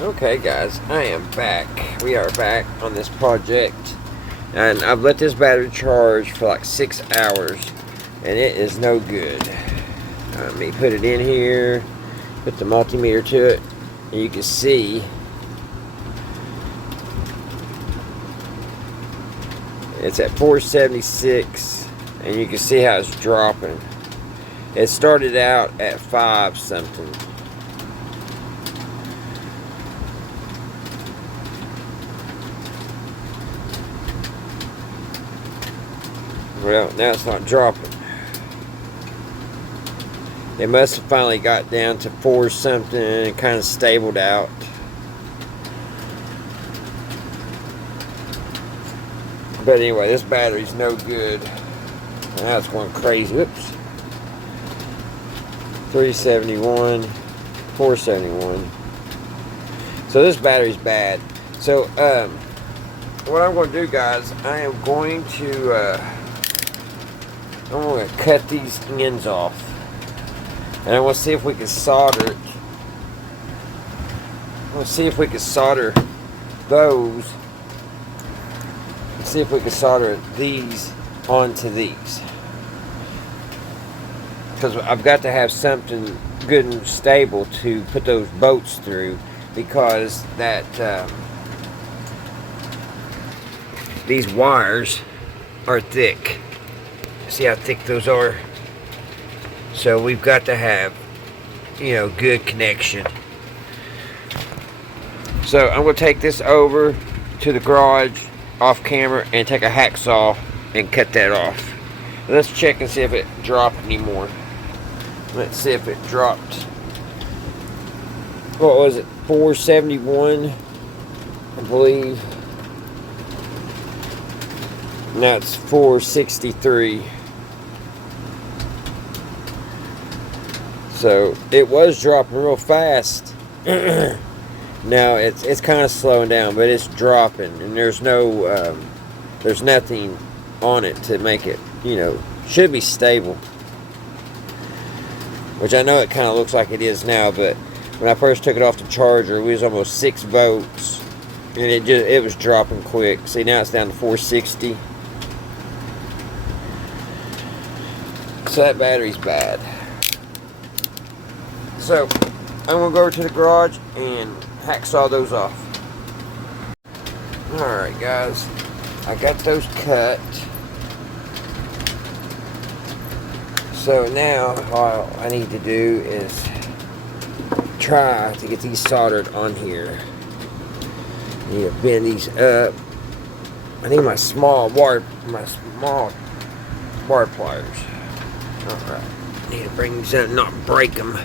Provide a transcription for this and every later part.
Okay guys, I am back. We are back on this project. And I've let this battery charge for like 6 hours. And it is no good. Let me put it in here. Put the multimeter to it. And you can see it's at 476. And you can see how it's dropping. It started out at 5 something. Well, now it's not dropping. It must have finally got down to 4 something and kind of stabled out. But anyway, this battery's no good. Now it's going crazy. Oops. 371, 471. So this battery's bad. So what I'm going to do, guys, I am going to I'm going to cut these ends off. And I want to see if we can solder it. I want to see if we can solder those. See if we can solder these onto these. Because I've got to have something good and stable to put those bolts through. Because that these wires are thick. See how thick those are? So we've got to have, you know, good connection. So I'm going to take this over to the garage off camera and take a hacksaw and cut that off. Let's check and see if it dropped anymore. Let's see if it dropped. What was it? 471, I believe. Now it's 463. So it was dropping real fast. Now it's kind of slowing down, but it's dropping, and there's no there's nothing on it to make it, you know, should be stable. Which I know it kind of looks like it is now, but when I first took it off the charger, we was almost 6 volts, and it was dropping quick. See, now it's down to 460. So that battery's bad. So I'm gonna go over to the garage and hacksaw those off. Alright guys, I got those cut. So now all I need to do is try to get these soldered on here. I need to bend these up. I need my small bar pliers. Alright, I need to bring these up and not break them.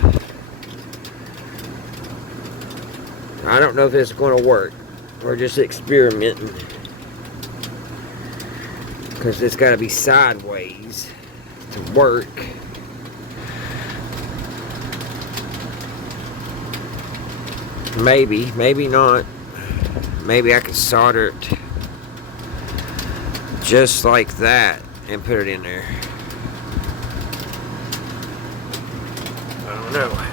I don't know if this is going to work. We're just experimenting. Because it's got to be sideways to work. Maybe, maybe not. Maybe I could solder it just like that and put it in there. I don't know.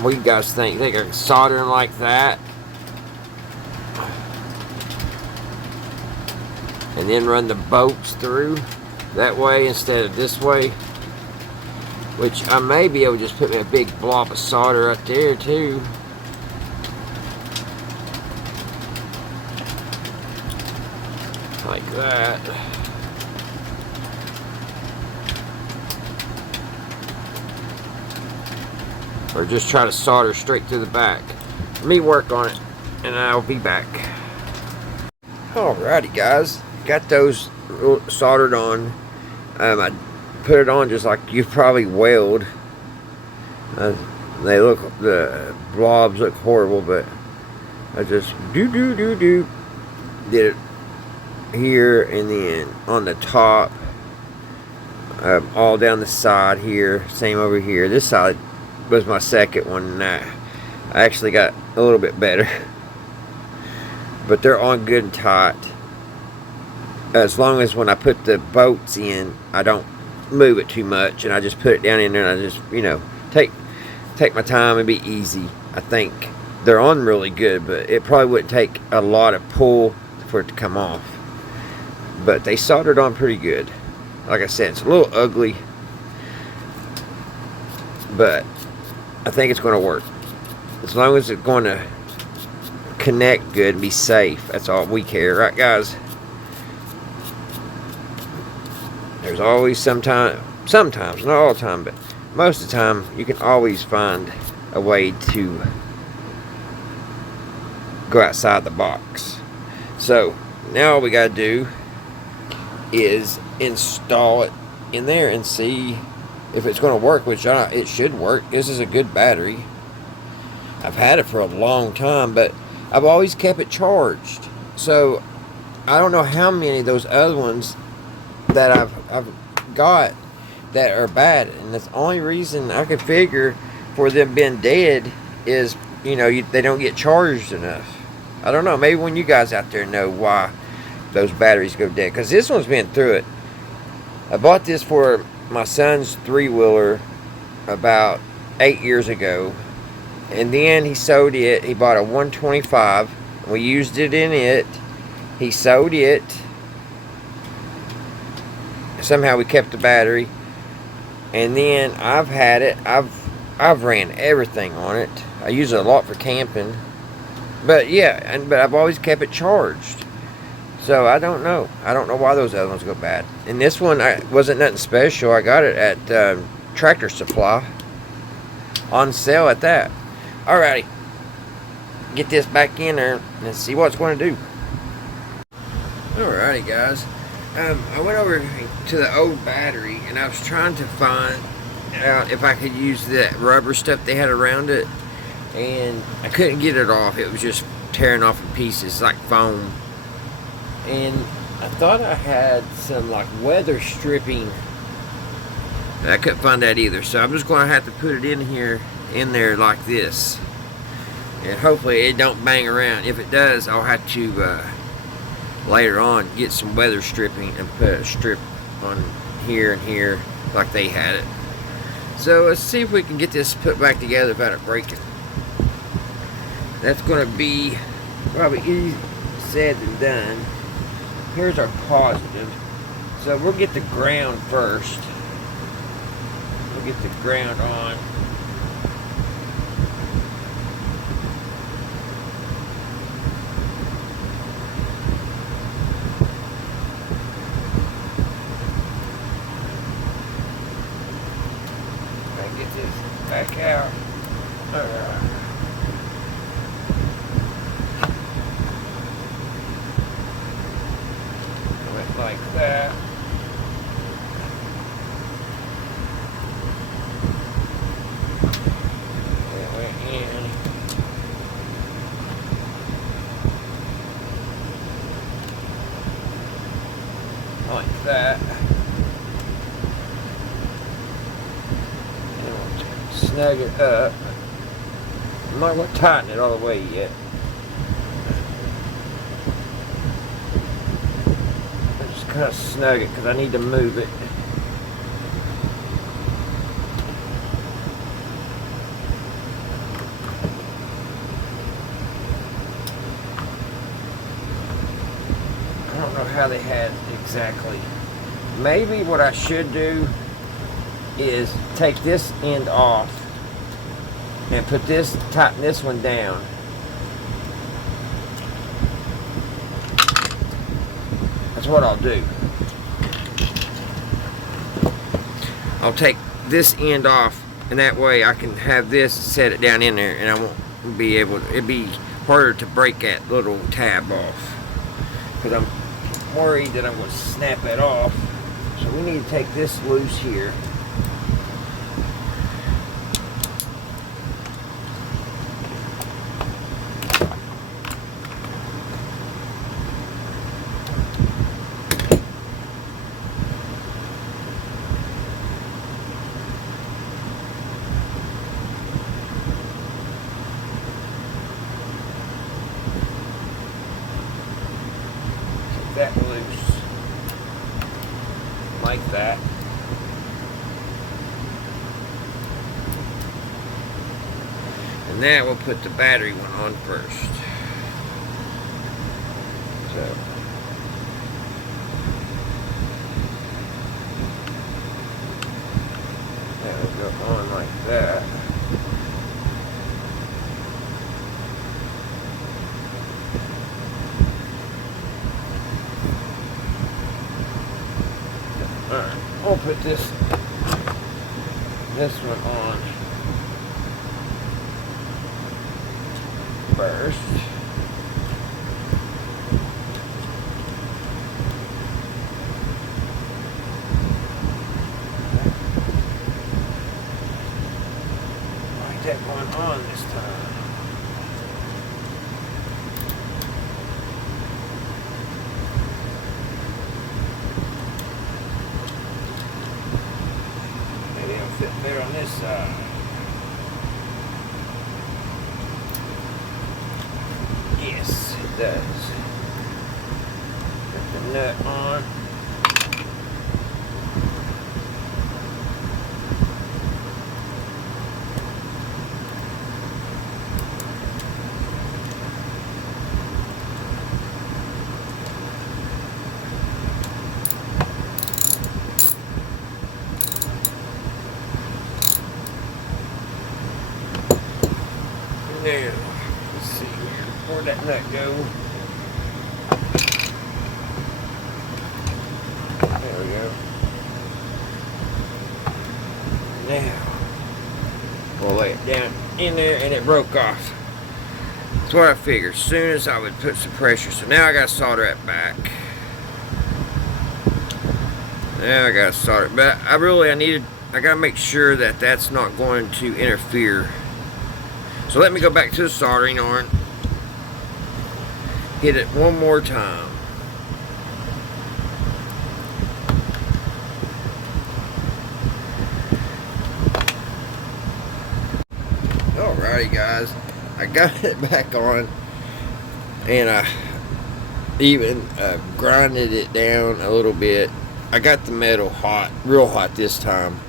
What do you guys think? Think I can solder them like that? And then run the bolts through that way instead of this way? Which I may be able to just put a big blob of solder right there too. Like that. Or just try to solder straight through the back. Let me work on it and I'll be back. Alrighty guys, got those soldered on. I put it on just like you probably weld. They look, the blobs look horrible, but I just did it here and then on the top, all down the side here, same over here. This side was my second one, and I actually got a little bit better. But they're on good and tight. As long as when I put the bolts in, I don't move it too much, and I just put it down in there, and I just, you know, take my time and be easy. I think they're on really good, but it probably wouldn't take a lot of pull for it to come off. But they soldered on pretty good. Like I said, it's a little ugly, but I think it's going to work. As long as it's going to connect good and be safe, that's all we care, right, guys? There's always sometimes, not all the time, but most of the time, you can always find a way to go outside the box. So now all we got to do is install it in there and see if it's going to work, which it should work. This is a good battery. I've had it for a long time, but I've always kept it charged. So I don't know how many of those other ones that I've got that are bad, and the only reason I could figure for them being dead is, they don't get charged enough. I don't know. Maybe when you guys out there know why those batteries go dead, because this one's been through it. I bought this for my son's 3-wheeler about 8 years ago, and then he sold it. He bought a 125. We used it in it. He sold it. Somehow we kept the battery, and then I've had it. I've ran everything on it. I use it a lot for camping, but but I've always kept it charged. So I don't know. I don't know why those other ones go bad. And this one wasn't nothing special. I got it at Tractor Supply on sale at that. Alrighty, get this back in there and see what it's going to do. Alrighty, guys. I went over to the old battery and I was trying to find out if I could use that rubber stuff they had around it, and I couldn't get it off. It was just tearing off in pieces like foam. And I thought I had some like weather stripping. I couldn't find that either, so I'm just going to have to put it in there like this, and hopefully it don't bang around. If it does, I'll have to later on get some weather stripping and put a strip on here and here like they had it. So let's see if we can get this put back together without it breaking. That's going to be probably easy said than done. Here's our positive. So we'll get the ground first. We'll get the ground on. Get this back out. Went like that. It went in. Like that. Snug it up. I'm not going to tighten it all the way yet. I just kind of snug it because I need to move it. I don't know how they had exactly. Maybe what I should do is take this end off and tighten this one down. That's what I'll do. I'll take this end off, and that way I can have this, set it down in there, and I won't be able to, it'd be harder to break that little tab off, because I'm worried that I'm going to snap it off. So we need to take this loose here. That loose like that. Now we'll put the battery one on first. So that'll go on like that. Alright, I'll put this one on first. Light that one on this time. Maybe it'll fit better on this side. Yes, it does. Put the nut on. Now, let's see here. Where'd that nut go? There we go. Now, we'll lay it down in there, and it broke off. That's what I figured. As soon as I would put some pressure. So now I got to solder it back. Now I got to solder it. But I got to make sure that that's not going to interfere. So let me go back to the soldering iron. Hit it one more time. Alrighty guys, I got it back on, and I even grinded it down a little bit. I got the metal hot, real hot this time,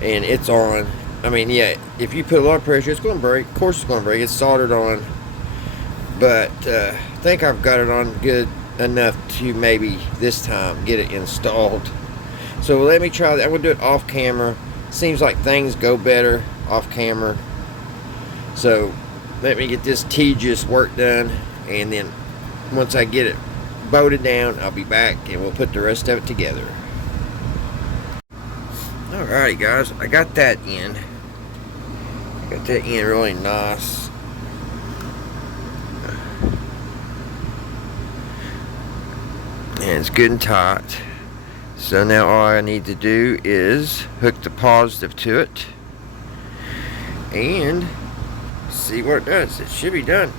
and it's on. I mean, yeah, if you put a lot of pressure, it's going to break. Of course it's going to break. It's soldered on. But I think I've got it on good enough to maybe this time get it installed. So let me try that. I'm going to do it off camera. Seems like things go better off camera. So let me get this tedious work done. And then once I get it bolted down, I'll be back and we'll put the rest of it together. Alrighty guys, I got that in. Got that in really nice. And it's good and tight. So now all I need to do is hook the positive to it and see what it does. It should be done.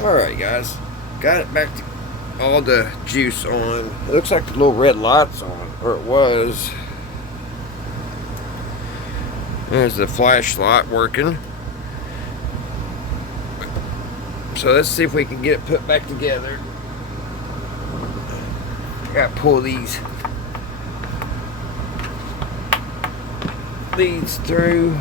Alright guys, got it back to all the juice on. It looks like the little red light's on, or it was. There's the flashlight working. So let's see if we can get it put back together. Gotta pull these leads through.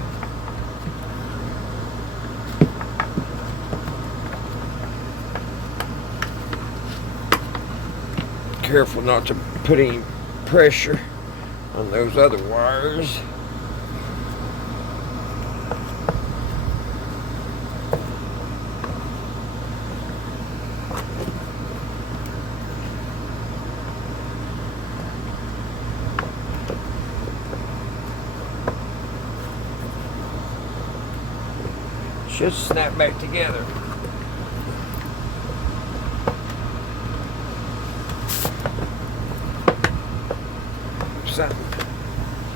Careful not to put any pressure on those other wires. Should snap back together.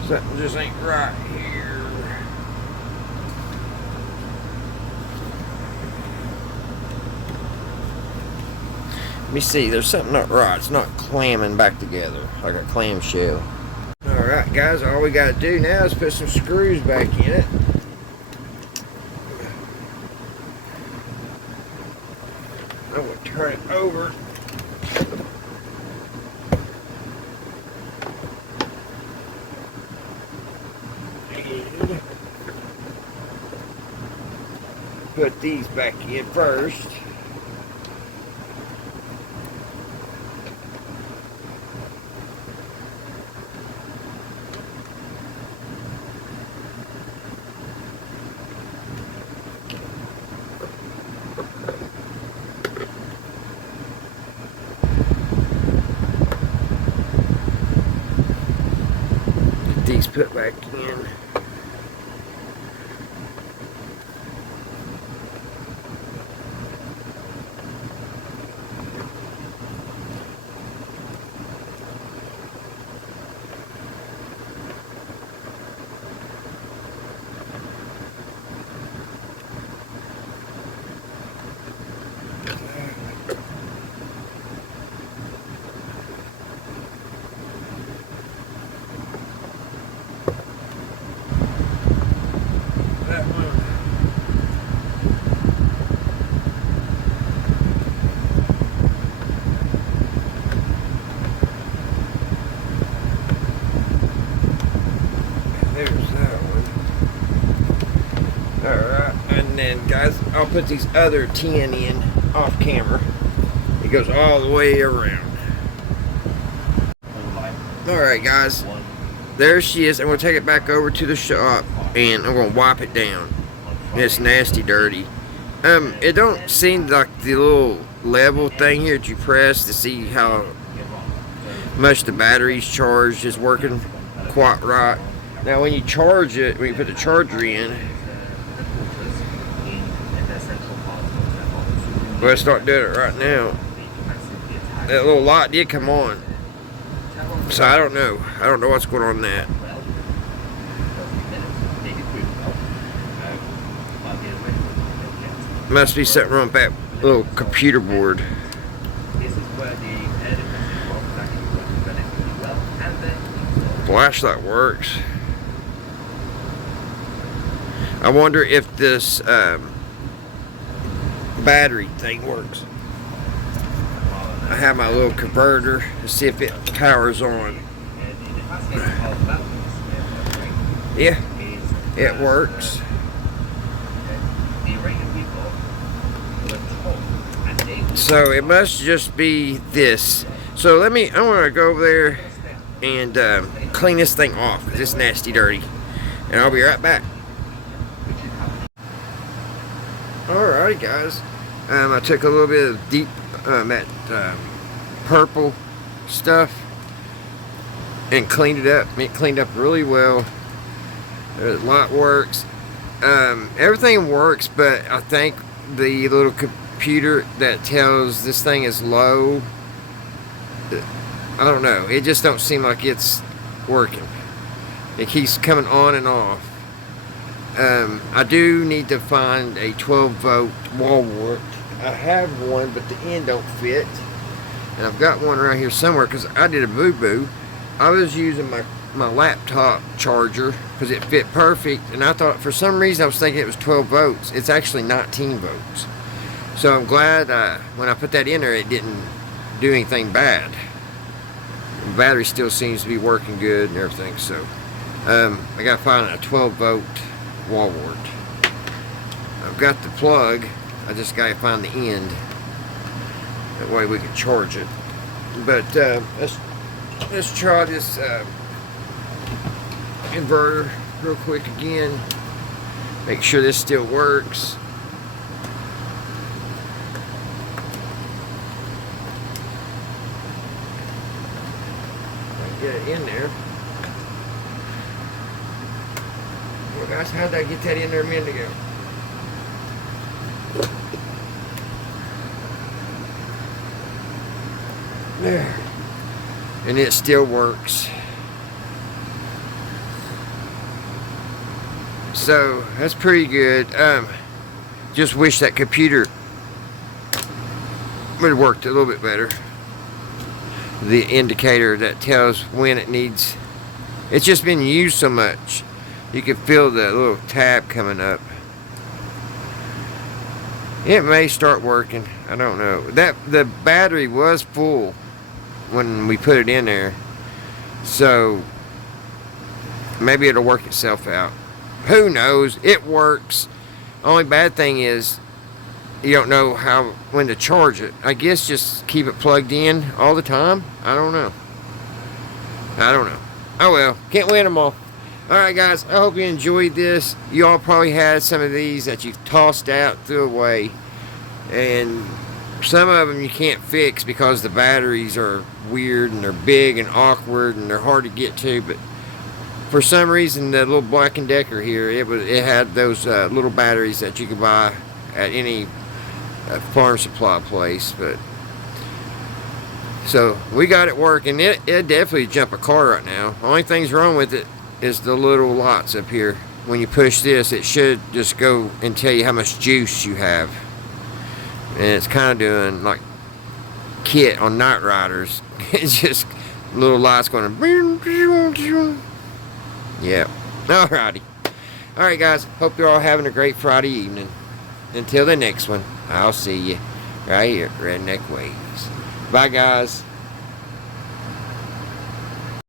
Something just ain't right here. Let me see, there's something not right. It's not clamming back together like a clamshell. Alright guys, all we gotta do now is put some screws back in it. I'm gonna turn it over. put these back in first. Get these put back in. That one. There's that one. Alright, and then guys, I'll put these other 10 in off camera. It goes all the way around. Alright guys, there she is. I'm going to take it back over to the shop and I'm going to wipe it down. It's nasty dirty. It don't seem like the little level thing here that you press to see how much the battery's charged is working quite right. Now when you charge it, when you put the charger in, let's start doing it right now. That little light did come on. So I don't know. I don't know what's going on in that. Must be something wrong with that little computer board. Flashlight works. I wonder if this battery thing works. I have my little converter to see if it powers on. Yeah, it works. So it must just be this. So I want to go over there and clean this thing off because it's nasty dirty. And I'll be right back. Alright guys, I took a little bit of deep purple stuff and cleaned it up. It cleaned up really well. The light works. Everything works, but I think the little computer that tells this thing is low, I don't know, it just don't seem like it's working. It keeps coming on and off. I do need to find a 12-volt wall wart. I have one, but the end don't fit. And I've got one right here somewhere because I did a boo-boo. I was using my laptop charger because it fit perfect, and I thought, for some reason, I was thinking it was 12 volts. It's actually 19 volts. So I'm glad when I put that in there, it didn't do anything bad. The battery still seems to be working good and everything. So I got to find a 12-volt wall wart. I've got the plug. I just got to find the end. That way we can charge it. But let's try this inverter real quick again. Make sure this still works. Get it in there. Well guys, how did I get that in there a minute ago? There. And it still works. So that's pretty good. Just wish that computer would have worked a little bit better. The indicator that tells when it needs, it's just been used so much. You can feel the little tab coming up. It may start working. I don't know. The battery was full when we put it in there, so maybe it'll work itself out. Who knows? It works. Only bad thing is you don't know when to charge it. I guess just keep it plugged in all the time. I don't know. Oh well, can't win them all. Alright guys, I hope you enjoyed this. You all probably had some of these that you've tossed out, threw away. And some of them you can't fix because the batteries are weird and they're big and awkward and they're hard to get to. But for some reason, the little Black & Decker here, it had those little batteries that you could buy at any farm supply place. But so we got it working. It definitely jump a car right now. Only thing's wrong with it is the little lights up here. When you push this, it should just go and tell you how much juice you have. And it's kind of doing like Kit on Night Riders. It's just little lights going. Yeah. Alrighty. Alright guys, hope you're all having a great Friday evening. Until the next one, I'll see you right here at Redneck Ways. Bye guys.